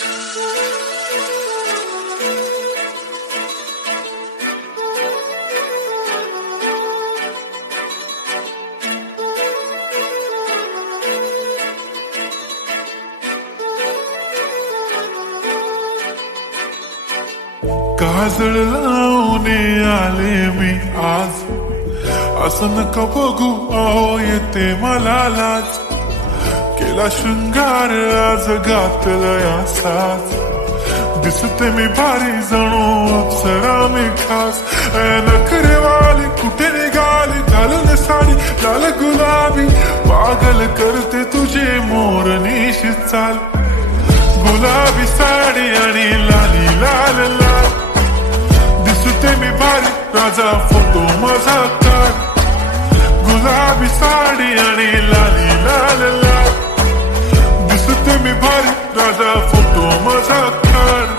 काजळ लावून आले मी आज, असं नका बघू अहो येते मला लाज. केला शृंगार आज घातलया साज, दिसते मी भारी जणू अप्सरा मी खास. नखरेवाली कुठे निघाली घालून साडी लाल गुलाबी, पागल करते तुझे मोरनीशी चाल. गुलाबी साडी आणि लाली लाल लाल, दिसते मी भारी राजा फोटो माझा काढ. गुलाबी साडी आणि लाली लाल लाल, दिसते मी भारी राजा फोटो माझा काढ.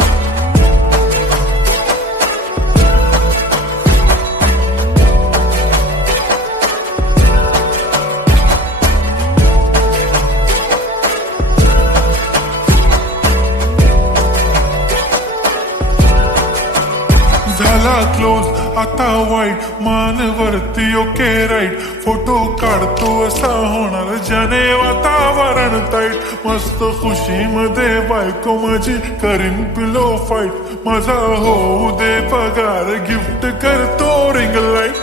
झाला क्लोज आता वाईट, मानवरती ओके राईट. फोटो काढतो असा होणार ज्याने वातावरण ताईट. मस्त खुशीमध्ये बायको माझी करीन पिलो फाईट. माझा होऊ दे पगार गिफ्ट करतो रिंग लाईट.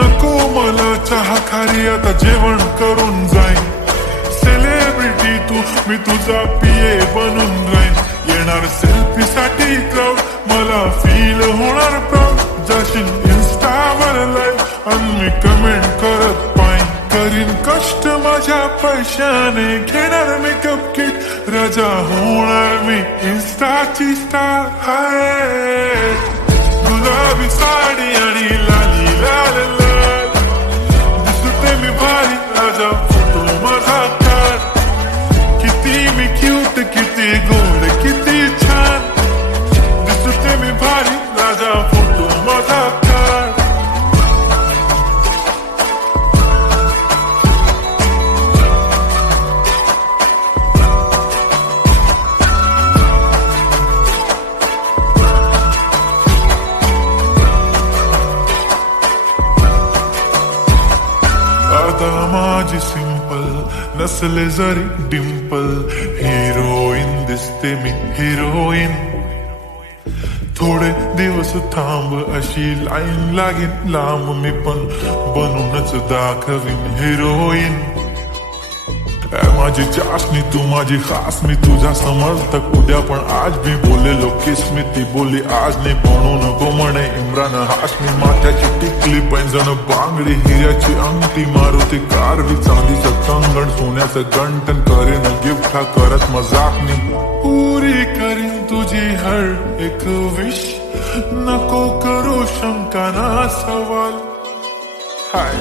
नको मला चहा खारी आता जेवण करून जाईन. सेलिब्रिटी तू मी तुझा पिये बनून राहीन. येणार सेल्फी साठी क्राऊड मला फील होणार प्राऊड. जाशील इन्स्टावर लाईव्ह आणि मी कमेंट करत पाईन. करीन कष्ट माझ्या पैशाने घेणार मेकअप किट. राजा होणार मी इन्स्टाची स्टार. हाय गुलाबी साडी आणि लाली लाल लाल, दिसते मी भारी राजा फोटो माझा काढ. किती मी क्यूट किती गोड किती छान, दिसते मी भारी राजा फोटो माझा काढ. आता माझी सिंपल नसले जरी डिंपल, हिरोईन दिसते मी हिरोईन. थोडे दिवस थांब अशी लाईन लागेल लांब, मी पण बनूनच दाखवीन हिरोईन. माझी चाशनी तू माझी खास, मी तुझा समर्थक उद्या पण आज मी बोलेलो किस मी. ती बोली आज नाही बनू नको म्हणे इम्रान हाशमी. माथ्याची टिकली पैंजण बांगडी हिऱ्याची अंगठी, मारुती कारवी चांदीचं कंगण सोन्याचं गंटन. करीन गिफ्ट हा करत मजाक मी, पुरी करीन तुझी हर एक विश. नको करू शंका ना सवाल. हाय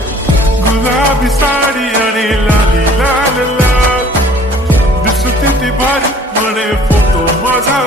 गुलाबी साडी आणि लाली लाल लाल, दिसते ती भारी म्हणे फोटो माझा.